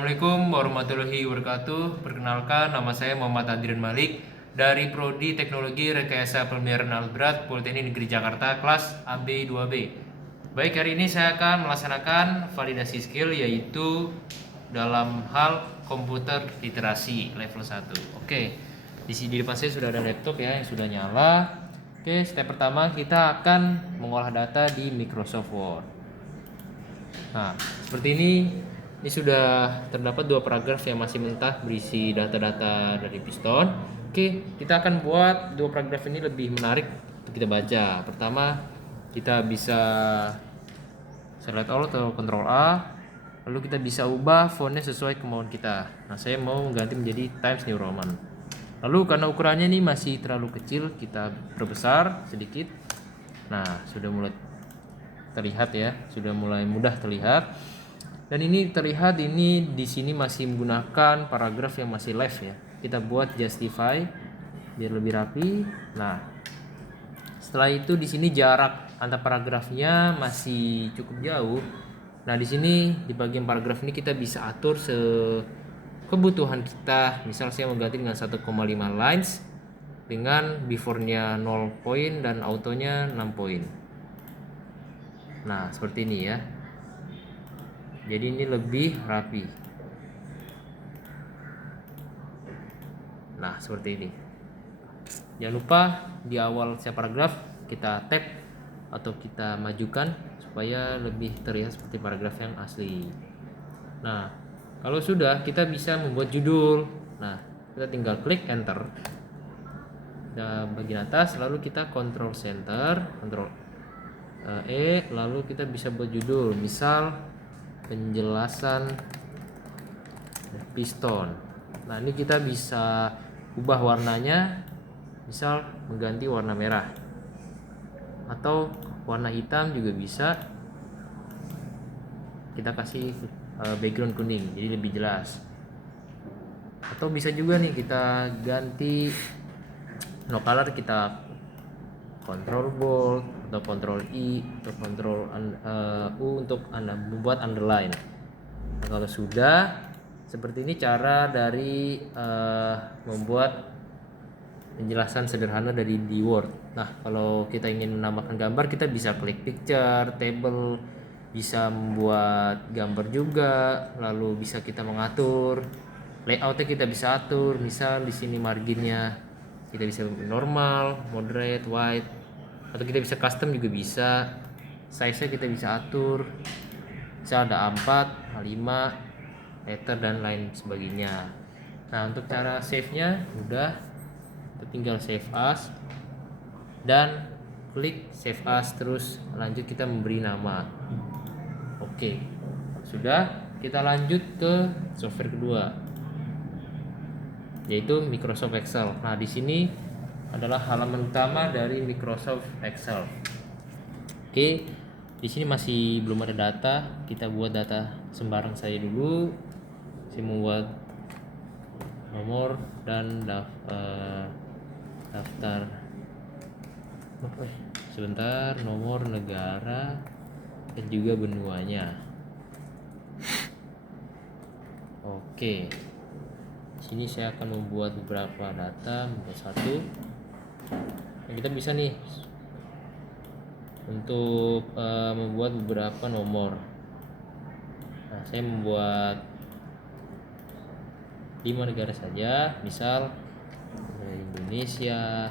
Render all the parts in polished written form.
Assalamualaikum warahmatullahi wabarakatuh. Perkenalkan, nama saya Muhammad Adrian Malik dari Prodi Teknologi Rekayasa Pemeliharaan Alat Berat Politeknik Negeri Jakarta kelas AB2B. Baik, hari ini saya akan melaksanakan validasi skill yaitu dalam hal komputer literasi level 1. Oke. Di depan saya sudah ada laptop ya yang sudah nyala. Oke, step pertama kita akan mengolah data di Microsoft Word. Nah, seperti ini sudah terdapat dua paragraf yang masih mentah berisi data-data dari piston. Oke, kita akan buat dua paragraf ini lebih menarik untuk kita baca. Pertama, kita bisa select all atau Ctrl A, lalu kita bisa ubah fontnya sesuai kemauan kita. Nah, saya mau mengganti menjadi Times New Roman. Lalu karena ukurannya ini masih terlalu kecil, kita perbesar sedikit. Nah, sudah mulai terlihat ya, sudah mulai mudah terlihat. Dan ini terlihat di sini masih menggunakan paragraf yang masih left ya. Kita buat justify biar lebih rapi. Nah, setelah itu di sini jarak antar paragrafnya masih cukup jauh. Nah, di sini di bagian paragraf ini kita bisa atur kebutuhan kita. Misal saya mengganti dengan 1,5 lines dengan before-nya 0 poin dan autonya 6 poin. Nah, seperti ini ya. Jadi ini lebih rapi. Nah, seperti ini. Jangan lupa di awal setiap paragraf kita tab atau kita majukan supaya lebih terlihat seperti paragraf yang asli. Nah, kalau sudah kita bisa membuat judul. Nah, kita tinggal klik enter. Dan bagian atas lalu kita control center, control E, lalu kita bisa buat judul. Misal penjelasan piston. Nah, ini kita bisa ubah warnanya, misal mengganti warna merah atau warna hitam juga bisa. Kita kasih background kuning jadi lebih jelas. Atau bisa juga nih kita ganti no color, kita Ctrl bold atau Ctrl I atau Ctrl U untuk membuat underline. Nah, kalau sudah seperti ini cara dari membuat penjelasan sederhana di Word. Nah, kalau kita ingin menambahkan gambar, kita bisa klik picture, table, bisa membuat gambar juga, lalu bisa kita mengatur layoutnya, kita bisa atur. Misal di sini marginnya kita bisa normal, moderate, wide, atau kita bisa custom juga bisa. Size-nya kita bisa atur, bisa ada A4, A5, letter dan lain sebagainya. Nah, untuk cara save-nya mudah, kita tinggal save as dan klik save as, terus lanjut kita memberi nama. Oke, sudah, kita lanjut ke software kedua yaitu Microsoft Excel. Nah, di sini adalah halaman utama dari Microsoft Excel. Oke, di sini masih belum ada data. Kita buat data sembarang saya dulu. Saya membuat nomor dan daftar. Sebentar, nomor negara dan juga benuanya. Oke. Sini saya akan membuat beberapa data, membuat satu. Nah, kita bisa nih untuk membuat beberapa nomor. Nah, saya membuat 5 negara saja. Misal ada Indonesia,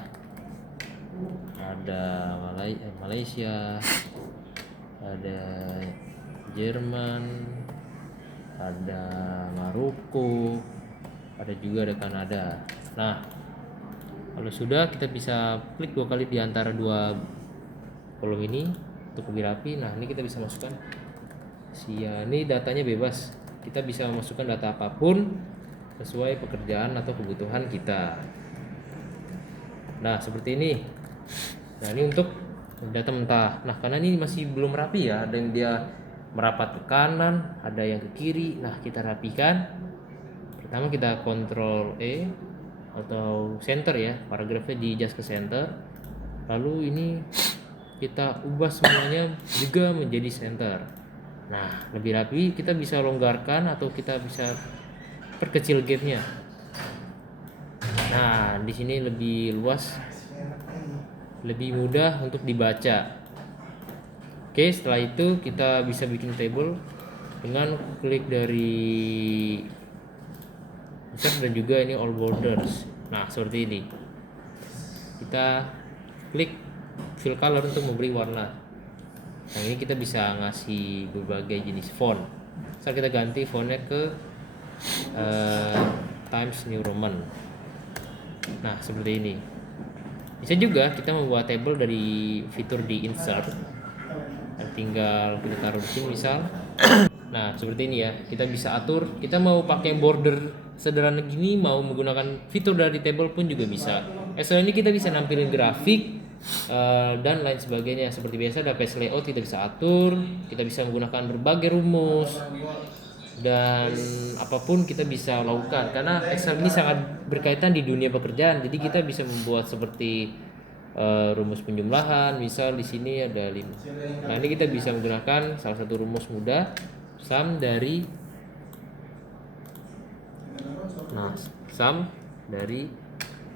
ada Malaysia, ada Jerman, ada Maroko, ada juga ada Kanada. Nah, kalau sudah, kita bisa klik 2 kali di antara 2 kolom ini untuk lebih rapi. Nah, ini kita bisa masukkan ini datanya bebas. Kita bisa masukkan data apapun sesuai pekerjaan atau kebutuhan kita. Nah, seperti ini. Nah, ini untuk data mentah. Nah, karena ini masih belum rapi ya, ada yang dia merapat ke kanan, ada yang ke kiri. Nah, kita rapikan. Pertama kita Ctrl E atau center ya, paragrafnya di adjust ke center. Lalu ini kita ubah semuanya juga menjadi center. Nah, lebih rapi, kita bisa longgarkan atau kita bisa perkecil gapnya. Nah, di sini lebih luas, lebih mudah untuk dibaca. Oke, setelah itu kita bisa bikin table dengan klik dari insert dan juga ini all borders. Nah, seperti ini. Kita klik fill color untuk memberi warna. Nah, ini kita bisa ngasih berbagai jenis font. Misal kita ganti fontnya ke Times New Roman. Nah, seperti ini. Bisa juga kita membuat table dari fitur di insert. Tinggal kita taruh di sini misal. Nah, seperti ini ya. Kita bisa atur. Kita mau pakai border sederhana gini, mau menggunakan fitur dari table pun juga bisa. Selain ini kita bisa nampilin grafik dan lain sebagainya. Seperti biasa ada page layout kita bisa atur. Kita bisa menggunakan berbagai rumus dan apapun kita bisa lakukan karena Excel ini sangat berkaitan di dunia pekerjaan. Jadi kita bisa membuat seperti rumus penjumlahan. Misal di sini ada 5. Nah, ini kita bisa menggunakan salah satu rumus mudah, sum dari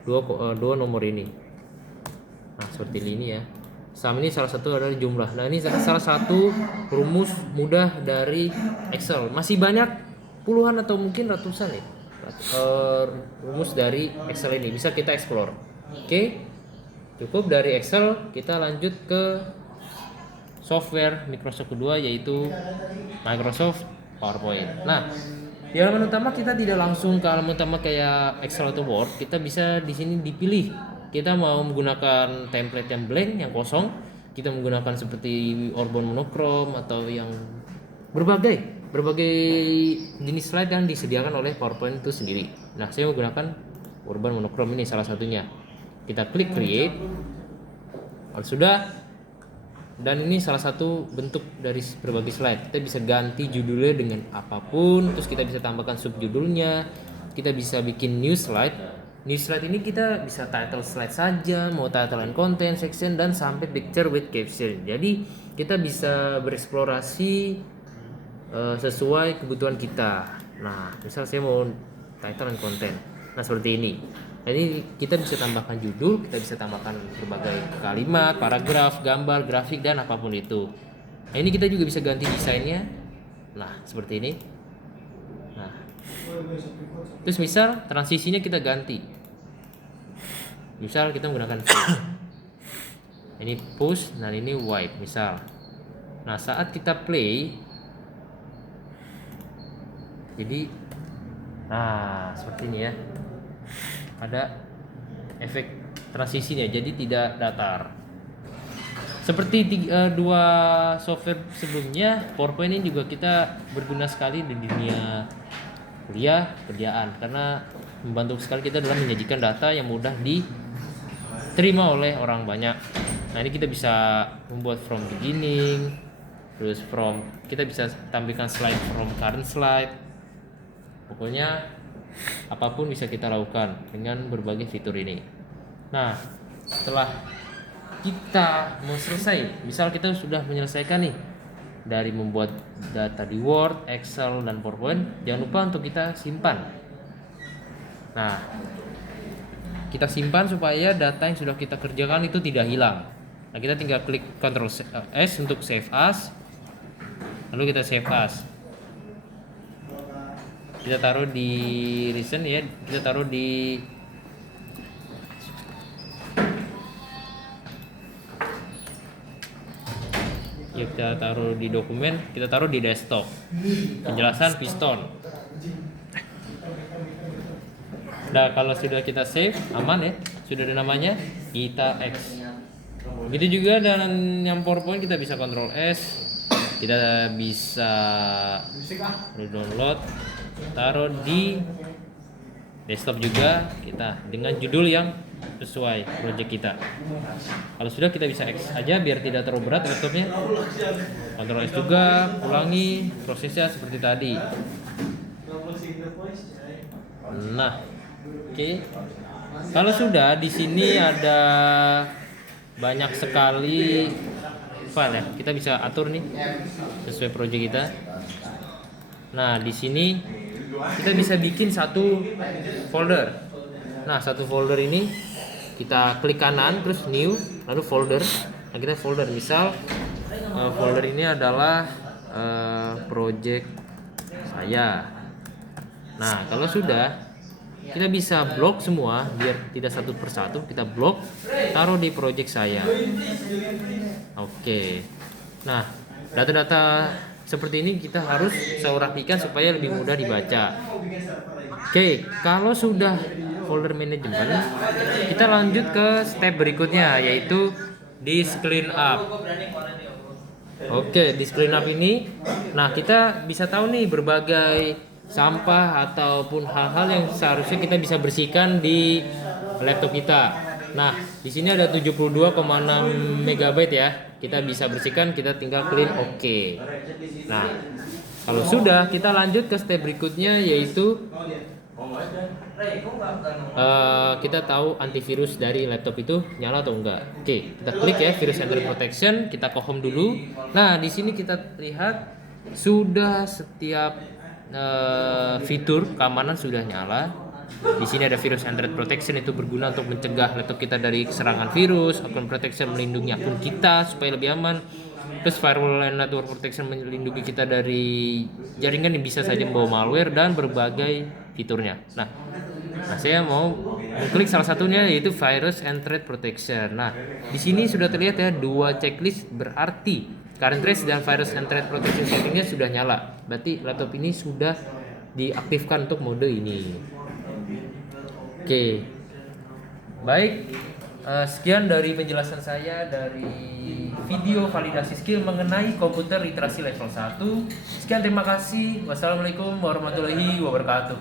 dua nomor ini. Nah, seperti ini ya. Sum ini salah satu adalah jumlah. Nah, ini salah satu rumus mudah dari Excel. Masih banyak puluhan atau mungkin ratusan ya rumus dari Excel ini. Bisa kita explore. Oke, cukup dari Excel. Kita lanjut ke software Microsoft kedua, yaitu Microsoft PowerPoint. Nah, di halaman utama kita tidak langsung ke halaman utama kayak Excel atau Word. Kita bisa di sini dipilih. Kita mau menggunakan template yang blank, yang kosong. Kita menggunakan seperti urban monochrome atau yang berbagai jenis slide yang disediakan oleh PowerPoint itu sendiri. Nah, saya menggunakan urban monochrome ini salah satunya. Kita klik create. Kalau sudah, dan ini salah satu bentuk dari berbagai slide. Kita bisa ganti judulnya dengan apapun, terus kita bisa tambahkan subjudulnya. Kita bisa bikin new slide. New slide ini kita bisa title slide saja, mau title and content, section, dan sampai picture with caption. Jadi kita bisa bereksplorasi sesuai kebutuhan kita. Nah, misal saya mau title and content. Nah, seperti ini. Nah, ini kita bisa tambahkan judul, kita bisa tambahkan berbagai kalimat, paragraf, gambar, grafik, dan apapun itu. Nah, ini kita juga bisa ganti desainnya. Nah, seperti ini. Nah, terus misal transisinya kita ganti. Misal kita menggunakan ini push, nah ini wipe misal. Nah, saat kita play, jadi nah seperti ini ya, ada efek transisinya, jadi tidak datar. Seperti dua software sebelumnya, PowerPoint ini juga kita berguna sekali di dunia kuliah, kerjaan, karena membantu sekali kita dalam menyajikan data yang mudah diterima oleh orang banyak. Nah, ini kita bisa membuat from beginning, terus kita bisa tampilkan slide from current slide. Pokoknya apapun bisa kita lakukan dengan berbagai fitur ini. Nah, setelah kita mau selesai, misal kita sudah menyelesaikan nih dari membuat data di Word, Excel, dan PowerPoint, jangan lupa untuk kita simpan. Nah, kita simpan supaya data yang sudah kita kerjakan itu tidak hilang. Nah, kita tinggal klik Ctrl S untuk save as, lalu kita save as. Kita taruh di recent ya, kita taruh di kita taruh di dokumen, kita taruh di desktop. Penjelasan piston. Nah, kalau sudah kita save, aman ya, sudah ada namanya, kita X. Begitu juga dengan yang PowerPoint, kita bisa Ctrl S, kita bisa download, taruh di desktop juga kita dengan judul yang sesuai project kita. Kalau sudah, kita bisa X aja biar tidak terlalu berat laptopnya. Ctrl S juga, ulangi prosesnya seperti tadi. Nah, oke. Kalau sudah, di sini ada banyak sekali file ya. Kita bisa atur nih sesuai project kita. Nah, di sini kita bisa bikin satu folder. Nah, satu folder ini kita klik kanan terus new, lalu folder. Nah, kita folder misal folder ini adalah project saya. Nah, kalau sudah kita bisa blok semua biar tidak satu persatu, kita blok, taruh di project saya. Oke. Nah, data-data seperti ini kita harus saya rapikan supaya lebih mudah dibaca. Oke, kalau sudah folder manajemen, kita lanjut ke step berikutnya, yaitu disk clean up. Oke, disk clean up ini, nah kita bisa tahu nih berbagai sampah ataupun hal-hal yang seharusnya kita bisa bersihkan di laptop kita. Nah, di sini ada 72,6 MB ya. Kita bisa bersihkan, kita tinggal clean oke. Nah, kalau sudah, kita lanjut ke step berikutnya, yaitu kita tahu antivirus dari laptop itu nyala atau enggak. Oke, kita klik ya virus entry protection, kita home dulu. Nah, di sini kita lihat sudah setiap fitur keamanan sudah nyala. Di sini ada virus and threat protection, itu berguna untuk mencegah laptop kita dari serangan virus. Account protection melindungi akun kita supaya lebih aman. Terus firewall and network protection melindungi kita dari jaringan yang bisa saja membawa malware dan berbagai fiturnya. Nah, saya mau mengklik salah satunya, yaitu virus and threat protection. Nah, di sini sudah terlihat ya dua checklist, berarti current trace dan virus and threat protection settingnya sudah nyala. Berarti laptop ini sudah diaktifkan untuk mode ini. Oke, baik, sekian dari penjelasan saya dari video validasi skill mengenai komputer literasi level 1. Sekian, terima kasih. Wassalamualaikum warahmatullahi wabarakatuh.